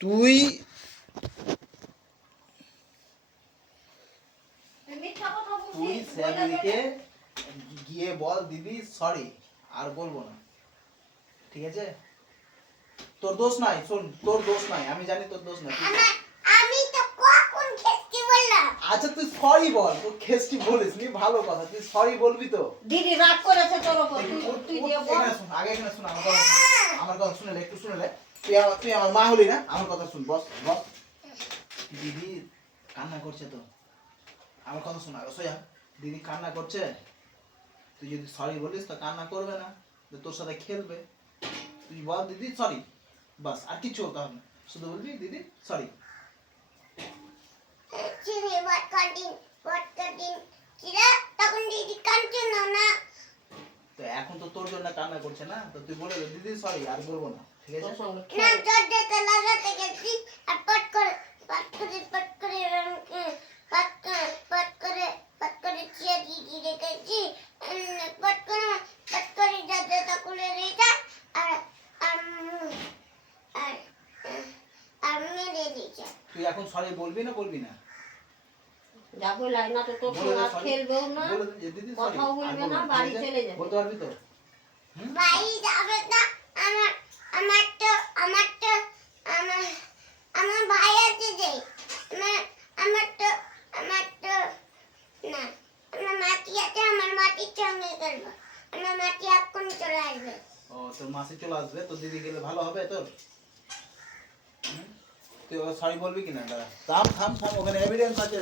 তুই তুই স্যামদিকে গিয়ে বল দিদি সরি, আর বলবো না, ঠিক আছে? তোর দোষ নাই, শোন, তোর দোষ নাই, আমি জানি তোর দোষ নাই। আমি তো কখন খেস্তি বললাম? আচ্ছা তুই সরি বল, তুই খেস্টি বলিস নি, ভালো কথা, তুই সরি বলবি তো। দিদি রাগ করেছে তোর উপর, তুই দিয়ে বল। এখানে শুন, আগে এখানে শুন, আমার কথা শুনে লে, একটু শুনে লে। তুই আমার মা হলি না, আমার কথা শুন, বস বস। দিদি কান্না করছে তো, আমার কথা শোনা, সোজা, দিদি কান্না করছে, তুই যদি সরি বলিস তো কান্না করবে না, তোর সাথে খেলবে। তুই বল দিদি সরি, বাস, আর কিছু বলতে হবে না, শুধু বলবি দিদি সরি। চিনি বটকাটিন চিরা তখন দিদি কাঁদছে না। তো এখন তো তোর জন্য কান্না করছে না, তো তুই বলে দে দিদি সরি, আর বলবো না, ঠিক আছে? না জর্জে লাগাতে গেছি আর পট করে চিয়া দিদি রেখেছি, পট করে জর্জেটা খুলে রেখে আর আর আর আর মেরে দিয়েছে। তুই এখন সরি বলবি না বলবি না? যা বলাই না তো তোর সঙ্গে আর খেলবেও না, বলে দে দিদি সরি, কথাও বলবে না, বাড়ি চলে যাবে। বলতে পারবি তো? বাড়ি যাবে না, আমার ভাই আছে যে, আমার তো না, আমার মাটি আছে, আমার মাটির সঙ্গে খেলবো, আমার মাটি এখন চলে আসবে। ও তোর মাসি চলে আসবে, তোর দিদি গেলে ভালো হবে তোর? তুই সরি বলবি কিনা? দাঁড়া, থাম থাম থাম, ওখানে এভিডেন্স আছে।